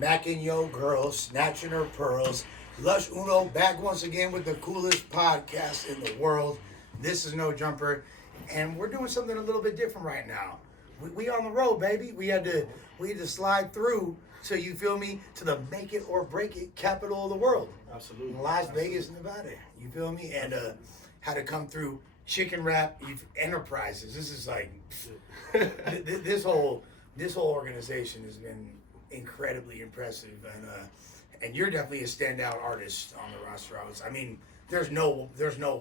Mac and Yo girls, snatching her pearls. Lush Uno back once again with the coolest podcast in the world. This is No Jumper, and we're doing something a little bit different right now. We on the road, baby. We had to slide through to, you feel me, to the make it or break it capital of the world. Absolutely. Las Vegas, Nevada. You feel me? And had to come through Chicken Wrap Enterprises. This is like this whole organization has been incredibly impressive, and you're definitely a standout artist on the roster. I mean, there's no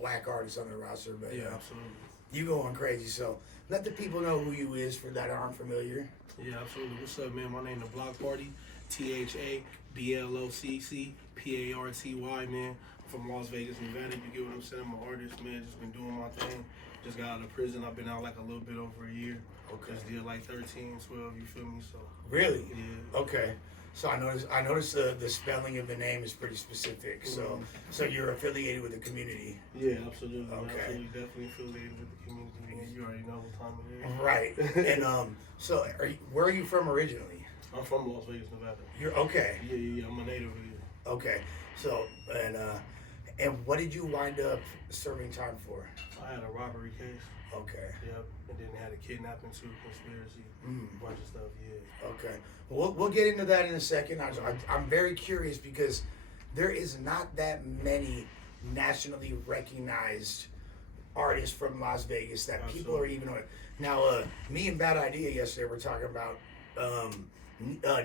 whack artists on the roster, but Yeah, absolutely. you going crazy. So let the people know who you is for that aren't familiar. Yeah, absolutely. What's up, man? My name is Block Party, THABLOCCPARTY, man. I'm from Las Vegas, Nevada. You get what I'm saying? I'm an artist, man. Just been doing my thing. Just got out of prison. I've been out like a little bit over a year. Okay. Just did like 13, 12, you feel me? So Really? yeah. Okay. So I noticed the spelling of the name is pretty specific. So you're affiliated with the community. Yeah, absolutely. Okay. Absolutely, definitely affiliated with the community, man. You already know what time it is. Right. And so where are you from originally? I'm from Las Vegas, Nevada. You're okay. Yeah. I'm a native here. Okay. So and what did you wind up serving time for? I had a robbery case. Okay. Yep. And then had a kidnapping too, conspiracy, bunch of stuff. Yeah. Okay. We'll get into that in a second. I'm very curious because there is not that many nationally recognized artists from Las Vegas that people are even on. Now, me and Bad Idea yesterday were talking about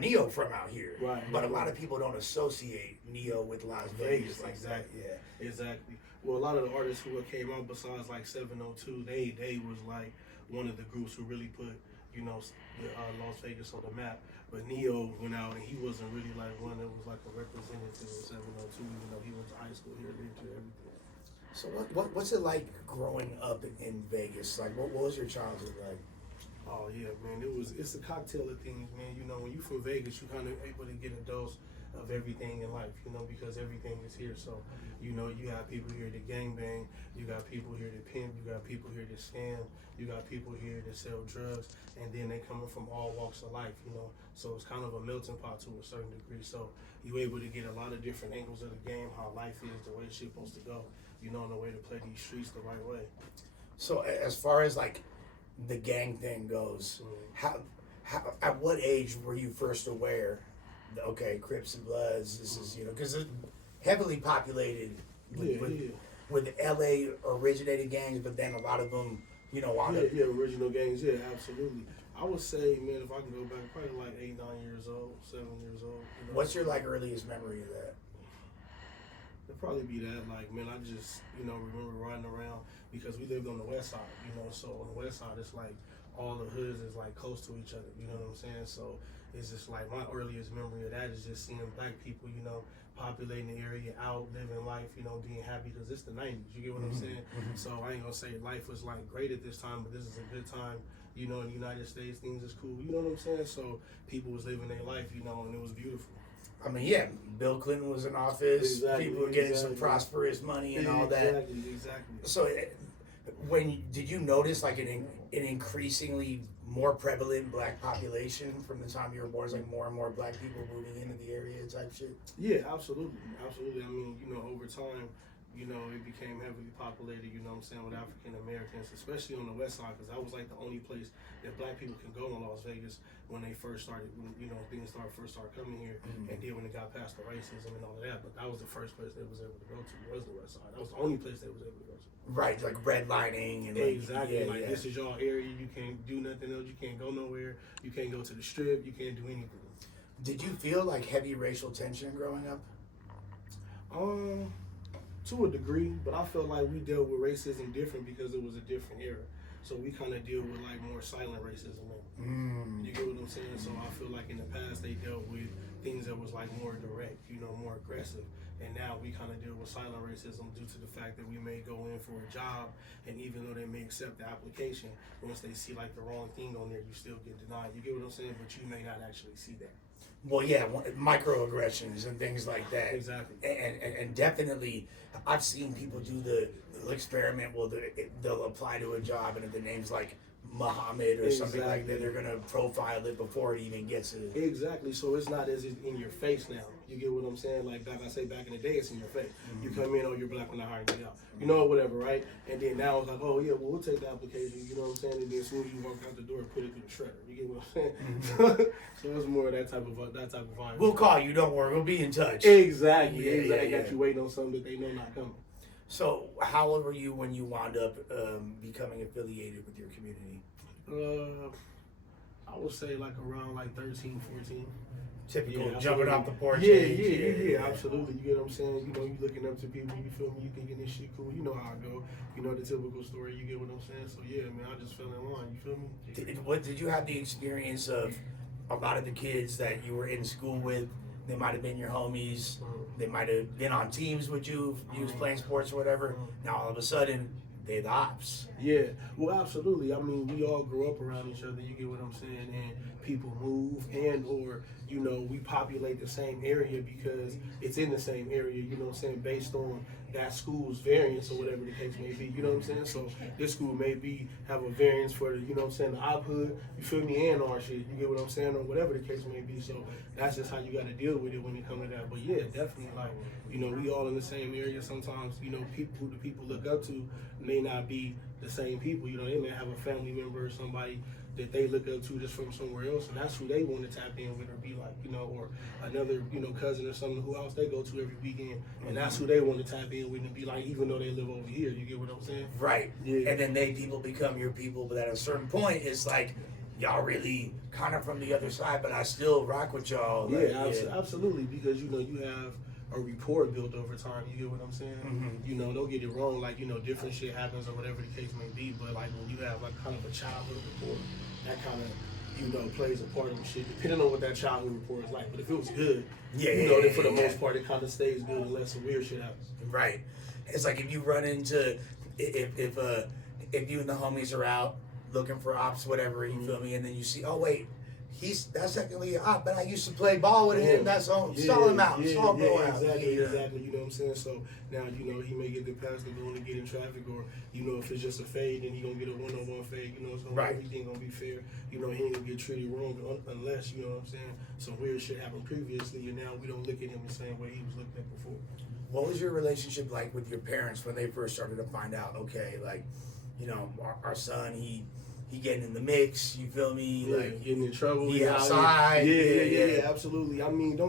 Neo from out here. Right. But a lot of people don't associate Neo with Las Vegas like exactly. that. Yeah. Exactly. Well, a lot of the artists who came out besides like 702, they was like one of the groups who really put, the Las Vegas on the map. But Neo went out and he wasn't really like one that was like a representative of 702, even though he went to high school here, lived here, everything. So what's it like growing up in Vegas? Like what was your childhood like? Oh yeah, man. It's a cocktail of things, man. When you from Vegas, you kind of able to get a dose of everything in life, because everything is here. So, you have people here to gangbang, you got people here to pimp, you got people here to scam, you got people here to sell drugs, and then they coming from all walks of life, So it's kind of a melting pot to a certain degree. So you able to get a lot of different angles of the game, how life is, the way it's supposed to go, and the way to play these streets the right way. So as far as like the gang thing goes, how at what age were you first aware? Okay, Crips and Bloods. This is because it's heavily populated with LA originated gangs, but then a lot of them original gangs. Yeah, absolutely. I would say, man, if I can go back, probably like 8, 9 years old, 7 years old. What's your like earliest memory of that? It'd probably be that, like, man, I just, remember riding around because we lived on the west side, so on the west side, it's like all the hoods is like close to each other, you know what I'm saying? So it's just like my earliest memory of that is just seeing black people, populating the area, out, living life, being happy because it's the 90s, you get what I'm saying? So I ain't gonna say life was like great at this time, but this is a good time, in the United States, things is cool, you know what I'm saying? So people was living their life, and it was beautiful. I mean, yeah, Bill Clinton was in office. Exactly, people were getting some prosperous money and all that. Exactly. So, did you notice like an increasingly more prevalent black population from the time you were born? It's like more and more black people moving into the area type shit. Yeah, absolutely. I mean, over time, it became heavily populated, with African Americans, especially on the west side, because that was like the only place that black people can go in Las Vegas when they first started, things first started coming here, and then when it got past the racism and all of that, but that was the first place they was able to go to, was the west side. That was the only place they was able to go to. Right, like redlining and exactly. This is your area, you can't do nothing else, you can't go nowhere, you can't go to the strip, you can't do anything. Did you feel like heavy racial tension growing up? To a degree, but I felt like we dealt with racism different because it was a different era. So we kind of deal with like more silent racism. You get what I'm saying? So I feel like in the past they dealt with things that was like more direct, more aggressive. And now we kind of deal with silent racism due to the fact that we may go in for a job, and even though they may accept the application, once they see like the wrong thing on there, you still get denied. You get what I'm saying? But you may not actually see that. Well, yeah, microaggressions and things like that. Exactly. And definitely, I've seen people do the experiment. Well, they'll apply to a job, and if the name's like Muhammad or something like that. They're gonna profile it before it even gets to. Exactly. So it's not as in your face now. You get what I'm saying? Like I say, back in the day, it's in your face. You come in, oh, you're black when I hired you out. You know, whatever, right? And then now it's like, oh yeah, well, we'll take the application. You know what I'm saying? And then as soon as you walk out the door, put it through the shredder. You get what I'm saying? So it's more of that type of vibe. We'll call you. Don't worry. We'll be in touch. Exactly. Yeah, They got you waiting on something that they know not coming. So how old were you when you wound up becoming affiliated with your community? I would say like around like 13, 14. Typical Yeah, jumping off the porch. Yeah, absolutely. You get what I'm saying? You know, you looking up to people, you feel me? You thinking this shit cool. You know how I go. You know the typical story. You get what I'm saying? So yeah, man, I just fell in line. You feel me? Did you have the experience of a lot of the kids that you were in school with? They might have been your homies. They might have been on teams with you. You was playing sports or whatever. Now all of a sudden, they're the ops. Yeah, well, absolutely. I mean, we all grew up around each other. You get what I'm saying? And people move, and or you know, we populate the same area because it's in the same area. You know what I'm saying? Based on that school's variance or whatever the case may be. You know what I'm saying? So this school may have a variance for the, you know what I'm saying, the op hood. You feel me? And our shit. You get what I'm saying? Or whatever the case may be. So that's just how you got to deal with it when it comes to that. But yeah, definitely, like, you know, we all in the same area. Sometimes, you know, people who the people look up to may not be the same people. You know, they may have a family member or somebody that they look up to just from somewhere else, and that's who they want to tap in with or be like, you know, or another, you know, cousin or something who else they go to every weekend, and that's who they want to tap in with and be like, even though they live over here. You get what I'm saying? Right. Yeah. And then people become your people, but at a certain point, it's like y'all really kind of from the other side, but I still rock with y'all. Like, Absolutely, because you know you have a rapport built over time. You get what I'm saying? You know, don't get it wrong. Like, you know, different shit happens or whatever the case may be. But like when you have like kind of a childhood rapport, that kind of, you know, plays a part of shit, depending on what that childhood rapport is like. But if it was good, then for the most part, it kind of stays good unless some weird shit happens. Right. It's like if you run into if you and the homies are out looking for ops, whatever, you feel me, and then you see, oh wait, that's technically an op, but I used to play ball with him. That's on. Stall him out. Stall bro out. Exactly. You know what I'm saying? So now, you know, he may get the pass to go and get in traffic, or, you know, if it's just a fade, then he gonna get a one-on-one fade. You know, so everything gonna be fair. You know, he ain't gonna get treated wrong unless, you know what I'm saying, some weird shit happened previously, and now we don't look at him the same way he was looked at before. What was your relationship like with your parents when they first started to find out, okay, like, you know, our son, he getting in the mix, you feel me? Yeah, like getting in trouble. He outside. Yeah, absolutely. I mean,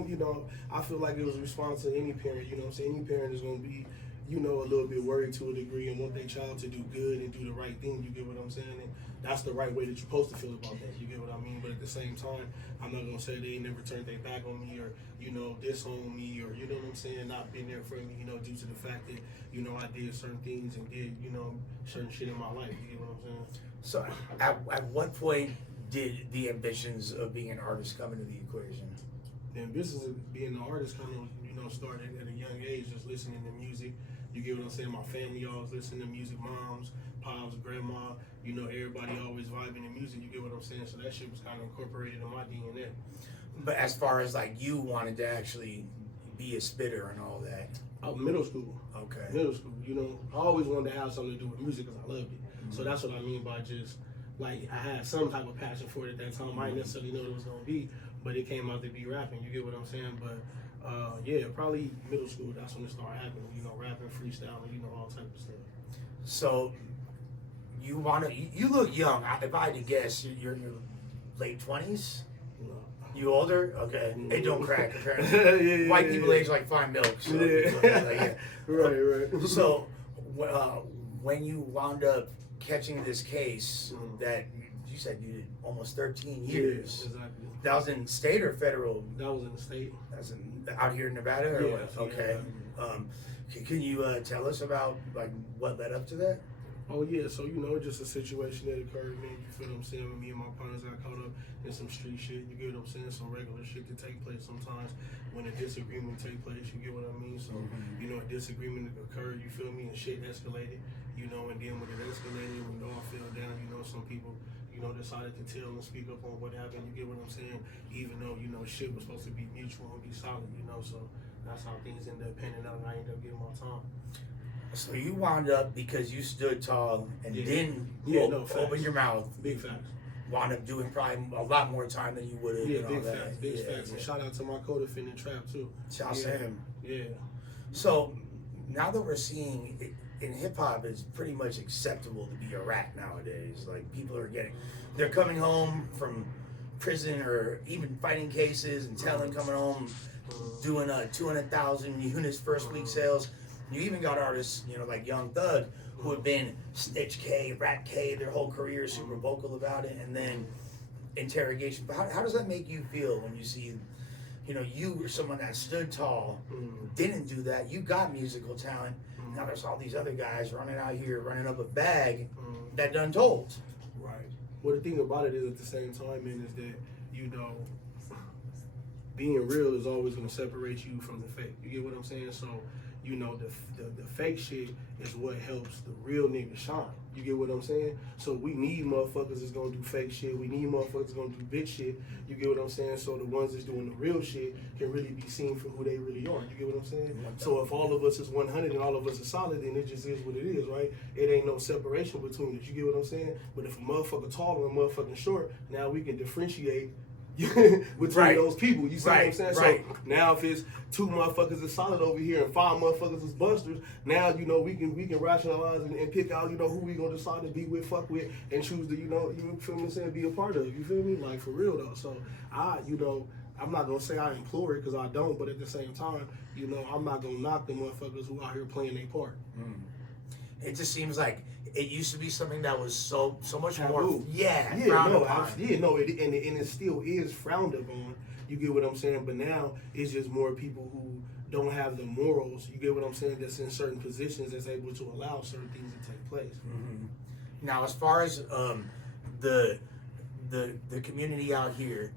I feel like it was a response to any parent, you know what I'm saying? Any parent is going to be, you know, a little bit worried to a degree and want their child to do good and do the right thing, you get what I'm saying? And that's the right way that you're supposed to feel about that, you get what I mean? But at the same time, I'm not going to say they never turned their back on me or, you know, disown me or, you know what I'm saying, not been there for me, you know, due to the fact that, you know, I did certain things and did, you know, certain shit in my life, you get what I'm saying? So at what point did the ambitions of being an artist come into the equation? The ambitions of being an artist kind of, you know, started at a young age, just listening to music. You get what I'm saying? My family always listening to music, moms, pops, grandma, you know, everybody always vibing to music, you get what I'm saying? So that shit was kind of incorporated in my DNA. But as far as like you wanted to actually be a spitter and all that? Middle school. Okay. Middle school, you know, I always wanted to have something to do with music because I loved it. So that's what I mean by just, like, I had some type of passion for it at that time. I didn't necessarily know what it was going to be, but it came out to be rapping. You get what I'm saying? But, yeah, probably middle school, that's when it started happening. You know, rapping, freestyling, you know, all type of stuff. So you look young. If I had to guess, you're in your late 20s? No. You older? Okay. It don't crack. Yeah, White people age like fine milk. So Right. So when you wound up catching this case that you said you did almost 13 years. Yeah, exactly. That was in state or federal? That was in the state. That's out here in Nevada? Or Yeah. what? Okay. Can you tell us about like what led up to that? Oh yeah, so you know, just a situation that occurred, man. You feel what I'm saying? When me and my partners got caught up in some street shit, you get what I'm saying? Some regular shit that take place sometimes when a disagreement take place, you get what I mean? So, you know, a disagreement occurred, you feel me, and shit escalated, you know, and then when it escalated, when it all fell down, you know, some people, you know, decided to tell and speak up on what happened, you get what I'm saying? Even though, you know, shit was supposed to be mutual and be solid, you know, so that's how things ended up panning out and I ended up getting my time. So you wound up because you stood tall and didn't open your mouth. Big facts. Wound up doing probably a lot more time than you would have. Yeah, and big all that. facts, big facts. And shout out to my co-defendant Trap too. Shout out to him. Yeah. So now that we're seeing in hip hop, it's pretty much acceptable to be a rat nowadays. Like people are they're coming home from prison or even fighting cases and telling, coming home, doing 200,000 units first week sales. You even got artists, like Young Thug, who have been Snitch K, Rat K, their whole career, super vocal about it, and then interrogation. But how does that make you feel when you see, you were someone that stood tall, didn't do that, you got musical talent, now there's all these other guys running out here, running up a bag that done told. Right. Well, the thing about it is at the same time, man, is that, being real is always going to separate you from the fake. You get what I'm saying? So, the fake shit is what helps the real nigga shine. You get what I'm saying? So we need motherfuckers that's gonna do fake shit. We need motherfuckers that's gonna do bitch shit. You get what I'm saying? So the ones that's doing the real shit can really be seen for who they really are. You get what I'm saying? So if all of us is 100 and all of us is solid, then it just is what it is, right? It ain't no separation between us. You get what I'm saying? But if a motherfucker tall and a motherfucking short, now we can differentiate between those people. You see what I'm saying? Right. So now if it's 2 motherfuckers is solid over here and 5 motherfuckers is busters, now we can rationalize and pick out, who we gonna decide to be with, fuck with, and choose to, you feel me saying, be a part of. You feel me? Like for real though. So I'm not gonna say I implore it because I don't, but at the same time, I'm not gonna knock the motherfuckers who out here playing their part. It just seems like it used to be something that was so much Taboo. more. It still is frowned upon. You get what I'm saying? But now it's just more people who don't have the morals. You get what I'm saying? That's in certain positions that's able to allow certain things to take place. Mm-hmm. Now, as far as the community out here,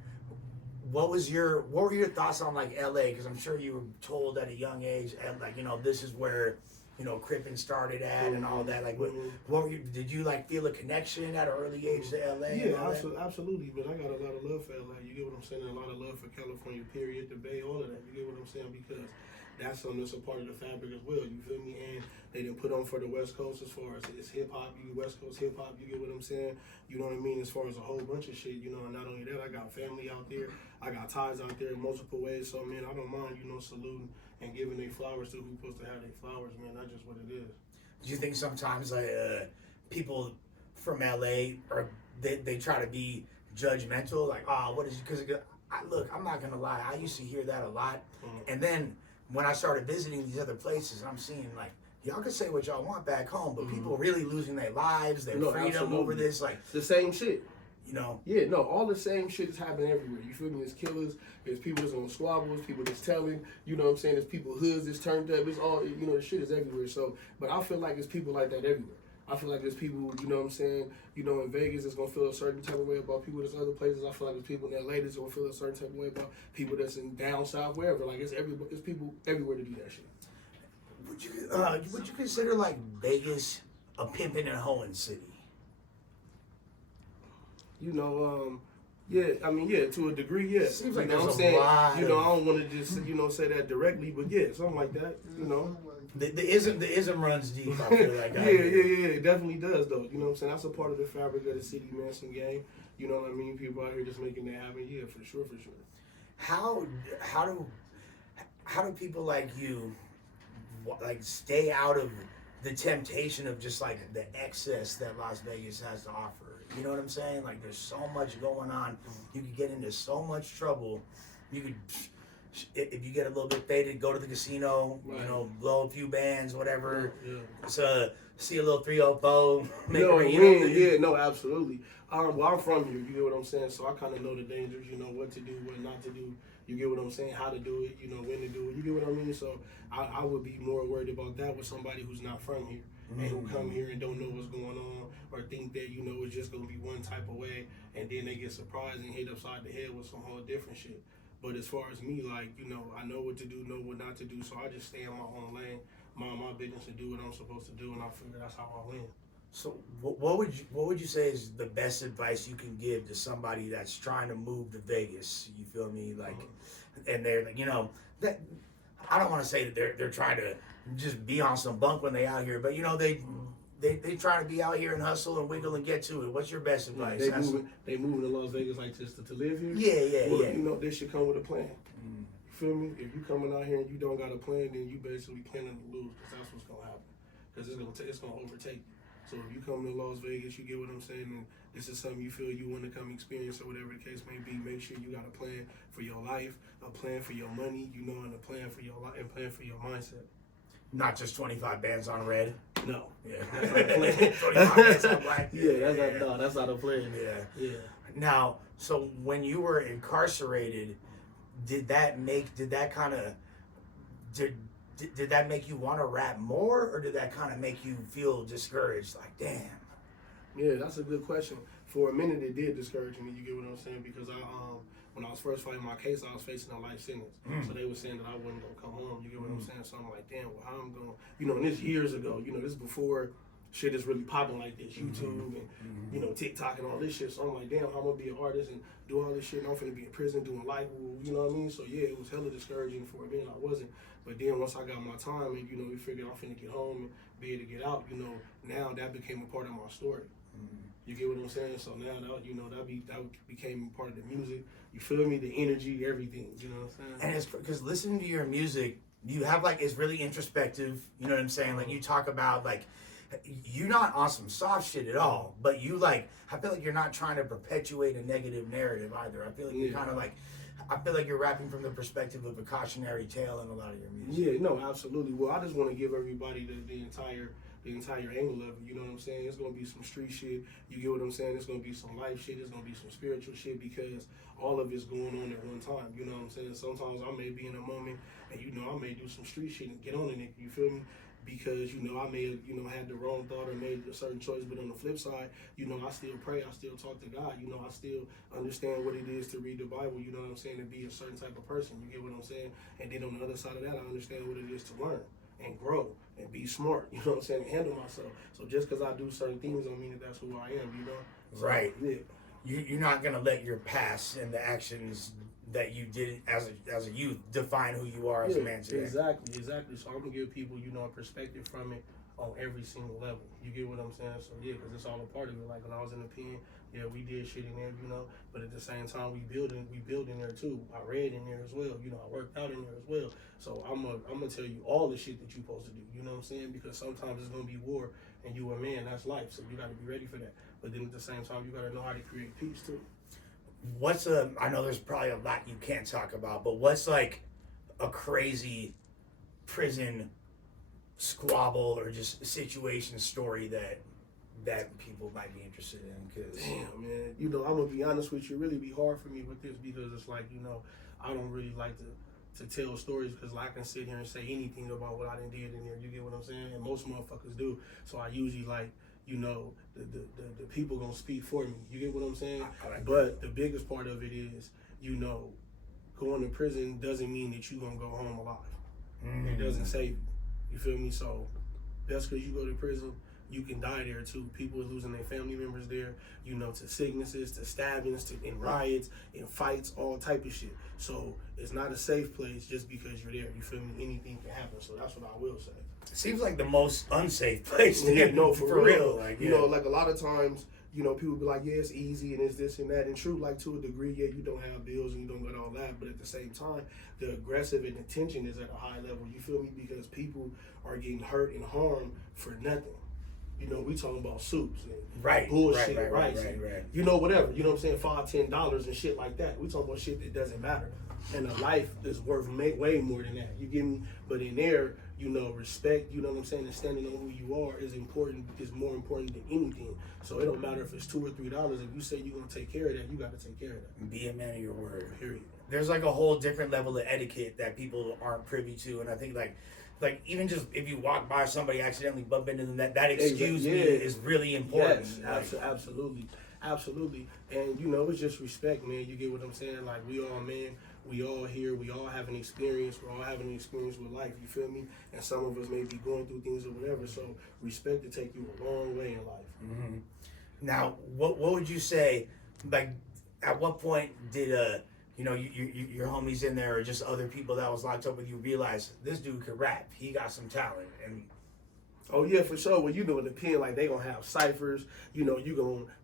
what were your thoughts on like LA? Because I'm sure you were told at a young age, and this is where Crippin started at and all that. Like, did you like feel a connection at an early age to LA? Yeah, absolutely. But I got a lot of love for LA. You get what I'm saying? And a lot of love for California, period, the Bay, all of that. You get what I'm saying? Because that's something that's a part of the fabric as well. You feel me? And they didn't put on for the West Coast as far as it's hip hop. You West Coast hip hop. You get what I'm saying? You know what I mean? As far as a whole bunch of shit. And not only that, I got family out there. I got ties out there in multiple ways. So man, I don't mind saluting and giving their flowers to who's supposed to have their flowers, man. That's just what it is. Do you think sometimes people from LA they try to be judgmental, like, what is, because look, I'm not gonna lie, I used to hear that a lot, and then when I started visiting these other places, I'm seeing like, y'all can say what y'all want back home, but people really losing their lives, their freedom over this, like the same shit. Yeah, no, all the same shit is happening everywhere. You feel me? There's killers, there's people that's on squabbles, people that's telling, you know what I'm saying? There's people hoods that's turned up. It's all, the shit is everywhere. So, but I feel like there's people like that everywhere. I feel like there's people, you know what I'm saying, in Vegas that's gonna feel a certain type of way about people that's other places. I feel like there's people in LA that's gonna feel a certain type of way about people that's in down south, wherever. Like it's people everywhere to do that shit. Would you consider like Vegas a pimping and hoeing city? Yeah, I mean, to a degree, yeah. Seems like what I'm there's saying, a lot. I don't want to just, say that directly, but yeah, something like that, The ism runs deep, I feel like. Yeah, it definitely does, though. You know what I'm saying? That's a part of the fabric of the city, man, some game. You know what I mean? People out here just making that happen. Yeah, for sure. How do people like you, like, stay out of the temptation of just, like, the excess that Las Vegas has to offer? You know what I'm saying? Like, there's so much going on. You could get into so much trouble. You could, if you get a little bit faded, go to the casino, blow a few bands, whatever. Yeah. See a little 304. Absolutely. Well, I'm from here, you get what I'm saying? So I kind of know the dangers, what to do, what not to do. You get what I'm saying? How to do it, when to do it. You get what I mean? So I would be more worried about that with somebody who's not from here. And who come here and don't know what's going on or think that, it's just going to be one type of way, and then they get surprised and hit upside the head with some whole different shit. But as far as me, like, I know what to do, know what not to do, so I just stay in my own lane, mind my business and do what I'm supposed to do, and I figure that's how I win. So what would you say is the best advice you can give to somebody that's trying to move to Vegas? You feel me? Like, and they're like, that I don't want to say that they're trying to just be on some bunk when they out here, but you know they try to be out here and hustle and wiggle and get to it. What's your best advice? They moving to Las Vegas like this to live here. Yeah. You know, they should come with a plan. You feel me? If you coming out here and you don't got a plan, then you basically planning to lose, because that's what's gonna happen. Because it's gonna overtake you. So if you come to Las Vegas, you get what I'm saying, and this is something you feel you want to come experience or whatever the case may be, make sure you got a plan for your life, a plan for your money, you know, and a plan for your life and plan for your mindset. Not just 25 bands on red. No. Yeah. That's not a plan. 25 bands on black. That's not a plan. Yeah. Now, so when you were incarcerated, did that kind of did that make you want to rap more, or did that kind of make you feel discouraged? Like, damn. Yeah, that's a good question. For a minute, it did discourage me. You get what I'm saying? Because when I was first fighting my case, I was facing a life sentence. So they were saying that I wasn't gonna come home. You get what I'm saying? So I'm like, damn, well, how I'm gonna, you know, and this years ago. You know, this is before shit is really popping like this, YouTube and you know, TikTok and all this shit. So I'm like, damn, how I'm gonna be an artist and do all this shit, and I'm finna be in prison doing life, you know what I mean? So yeah, it was hella discouraging for a minute. I wasn't, but then once I got my time and you know, we figured I'm finna get home and be able to get out. You know, now that became a part of my story. You get what I'm saying? So now that you know that became part of the music. You feel me? The energy, everything. You know what I'm saying? And it's because listening to your music, you have like it's really introspective. You know what I'm saying? Like you talk about like you're not on some soft shit at all, but you like I feel like you're not trying to perpetuate a negative narrative either. I feel like you're kind of like I feel like you're rapping from the perspective of a cautionary tale in a lot of your music. Yeah, no, absolutely. Well, I just want to give everybody the entire angle of it, you know what I'm saying? It's gonna be some street shit, you get what I'm saying? It's gonna be some life shit, it's gonna be some spiritual shit, because all of it's going on at one time, you know what I'm saying? Sometimes I may be in a moment and you know I may do some street shit and get on it, you feel me? Because you know I may have, you know, had the wrong thought or made a certain choice, but on the flip side, you know, I still pray, I still talk to God, you know, I still understand what it is to read the Bible, you know what I'm saying, and be a certain type of person, you get what I'm saying? And then on the other side of that, I understand what it is to learn and grow and be smart, you know what I'm saying, and handle myself. So just because I do certain things don't mean that that's who I am, you know? So, right. Yeah. You're not gonna let your past and the actions that you did as a youth define who you are as a man today. Exactly. So I'm gonna give people, you know, a perspective from it on every single level. You get what I'm saying? So yeah, because it's all a part of it. Like when I was in the pen, yeah, we did shit in there, you know, but at the same time we build in there too. I read in there as well, you know, I worked out in there as well. So I'm gonna tell you all the shit that you're supposed to do, you know what I'm saying? Because sometimes it's gonna be war and you a man, that's life. So you gotta be ready for that. But then at the same time you gotta know how to create peace too. I know there's probably a lot you can't talk about, but what's like a crazy prison squabble or just situation story that people might be interested in? Cause damn, man, you know, I'm gonna be honest with you, it really be hard for me with this because it's like, you know, I don't really like to tell stories because I can sit here and say anything about what I done did in there, you get what I'm saying? And most motherfuckers do. So I usually like, you know, the people gonna speak for me, you get what I'm saying? But the biggest part of it is, you know, going to prison doesn't mean that you gonna go home alive. It doesn't save you. You feel me? So that's because you go to prison, you can die there too. People are losing their family members there, you know, to sicknesses, to stabbings, in riots, in fights, all type of shit. So it's not a safe place just because you're there. You feel me? Anything can happen. So that's what I will say. It seems like the most unsafe place to get. No, for real. Like, you know, like a lot of times, you know, people be like, yeah, it's easy and it's this and that. And true, like to a degree, yeah, you don't have bills and you don't got all that. But at the same time, the aggressive and the tension is at a high level. You feel me? Because people are getting hurt and harmed for nothing. You know, we talking about soups and bullshit, right? You know, whatever. You know what I'm saying? $5, $10 and shit like that. We talking about shit that doesn't matter. And a life is worth way more than that. You get me? But in there, you know, respect, you know what I'm saying, and standing on who you are is more important than anything. So it don't matter if it's $2 or $3. If you say you're gonna take care of that, you gotta take care of that. Be a man of your word. Period. There's like a whole different level of etiquette that people aren't privy to, and I think like even just if you walk by somebody accidentally bump into them, that excuse me is really important. Yes, absolutely. And you know, it's just respect, man. You get what I'm saying? Like we all men, we all here, we all have an experience, we're all having an experience with life, you feel me? And some of us may be going through things or whatever, so respect to take you a long way in life. Now, what would you say, like, at what point did you know, your homies in there or just other people that was locked up with you realize this dude could rap. He got some talent. And oh yeah, for sure. Well, you know, in the pen, like they gonna have ciphers. You know,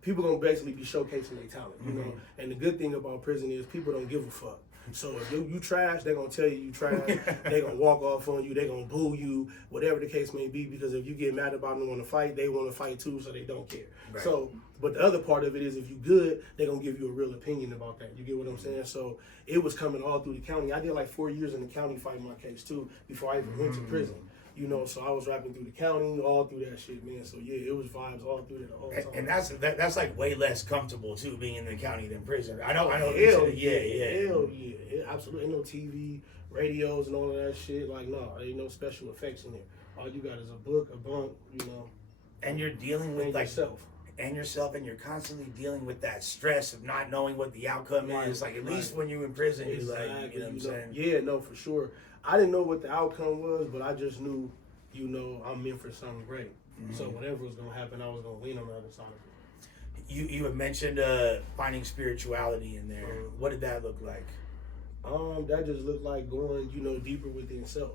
people gonna basically be showcasing their talent. You know, and the good thing about prison is people don't give a fuck. So if you trash, they gonna tell you trash. They gonna walk off on you. They gonna boo you, whatever the case may be. Because if you get mad about them want to fight, they want to fight too, so they don't care. Right. So, but the other part of it is if you good, they gonna give you a real opinion about that. You get what I'm saying? So it was coming all through the county. I did like 4 years in the county fighting my case too before I even went to prison. You know, so I was rapping through the county, all through that shit, man. So yeah, it was vibes all through that the whole time. And that's like way less comfortable too, being in the county than prison. I know. Hell yeah, absolutely. Ain't no TV, radios, and all of that shit. Like no, ain't no special effects in there. All you got is a book, a bunk, you know. And you're dealing with like yourself. And you're constantly dealing with that stress of not knowing what the outcome is. Like at least when you're in prison, you're like, you know what I'm saying? Yeah, no, for sure. I didn't know what the outcome was, but I just knew, you know, I'm meant for something great. So whatever was gonna happen, I was gonna win on the other side of it. You had mentioned finding spirituality in there. What did that look like? That just looked like going, you know, deeper within self,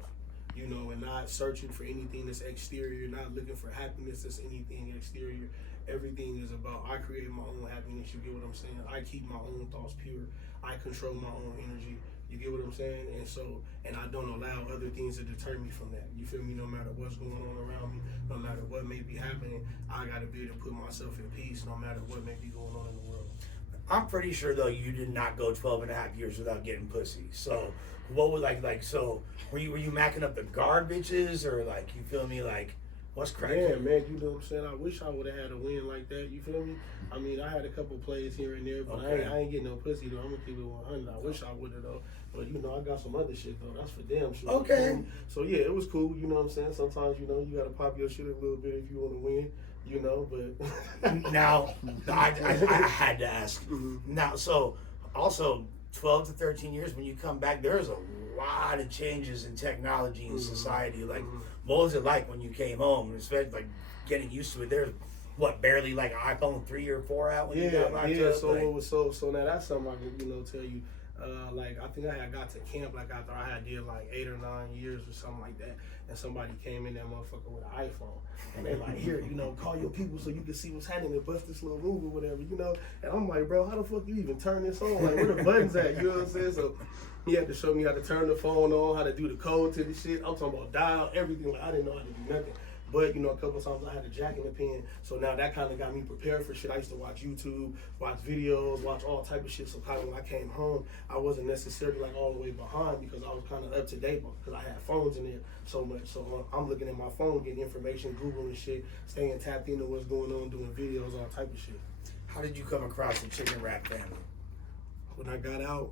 you know, and not searching for anything that's exterior, not looking for happiness that's anything exterior. Everything is about I create my own happiness. You get what I'm saying? I keep my own thoughts pure. I control my own energy. You get what I'm saying? And I don't allow other things to deter me from that. You feel me? No matter what's going on around me, no matter what may be happening, I got to be able to put myself in peace no matter what may be going on in the world. I'm pretty sure, though, you did not go 12 and a half years without getting pussy. So what was so were you macking up the garbage or like, you feel me? Like, what's cracking? Yeah, man, you know what I'm saying? I wish I would have had a win like that. You feel me? I mean, I had a couple plays here and there, but I ain't getting no pussy, though. I'm going to keep it 100. I wish I would have, though. But, you know, I got some other shit, though. That's for damn sure. Okay. So, yeah, it was cool. You know what I'm saying? Sometimes, you know, you got to pop your shit a little bit if you want to win, you know, but. Now, I had to ask. Now, so, also, 12 to 13 years, when you come back, there's a lot of changes in technology and society. Like, what was it like when you came home? Especially, like, getting used to it. There's, barely like an iPhone 3 or 4 out when you got locked up? So now that's something I can, you know, tell you. Like, I think I had got to camp, like, after I had did, like, 8 or 9 years or something like that, and somebody came in that motherfucker with an iPhone, and they like, here, you know, call your people so you can see what's happening and bust this little move or whatever, you know, and I'm like, bro, how the fuck you even turn this on? Like, where the buttons at, you know what I'm saying? So he had to show me how to turn the phone on, how to do the code to the shit. I'm talking about dial, everything. Like, I didn't know how to do nothing. But, you know, a couple of times I had a jack in the pen. So now that kind of got me prepared for shit. I used to watch YouTube, watch videos, watch all type of shit. So kind of when I came home, I wasn't necessarily like all the way behind because I was kind of up to date because I had phones in there so much. So I'm looking at my phone, getting information, Googling shit, staying tapped into what's going on, doing videos, all type of shit. How did you come across the chicken rap family? When I got out,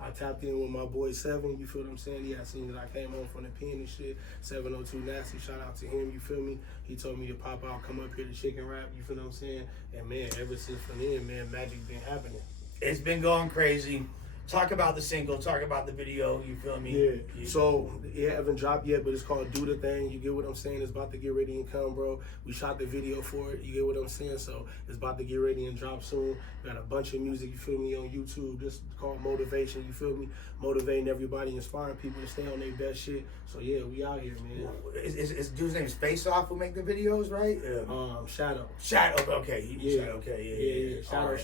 I tapped in with my boy Seven, you feel what I'm saying? He had seen that I came home from the pen and shit. 702 Nasty, shout out to him, you feel me? He told me to pop out, come up here to chicken rap, you feel what I'm saying? And man, ever since from then, man, magic been happening. It's been going crazy. Talk about the single, talk about the video, you feel me? Yeah, so it haven't dropped yet, but it's called Do The Thing, you get what I'm saying? It's about to get ready and come, bro. We shot the video for it, you get what I'm saying? So it's about to get ready and drop soon. Got a bunch of music, you feel me, on YouTube, just called Motivation, you feel me? Motivating everybody, inspiring people to stay on their best shit. So yeah, we out here, man. Is dude's name Face Off who make the videos, right? Shadow. Shadow, okay. Yeah. Shadow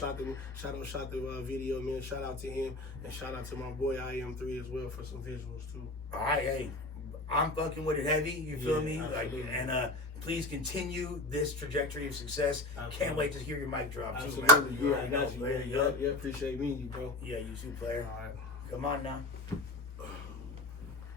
Shadow shot the video, man. Shout out to him. And shout out to my boy IM3 as well for some visuals too. All right, hey, I'm fucking with it heavy. You feel me? Absolutely. Like, and please continue this trajectory of success. Absolutely. Can't wait to hear your mic drop too, Absolutely. man. Yeah, I got you, man. Yeah, appreciate meeting you, bro. Yeah, you too, player. All right. Come on now.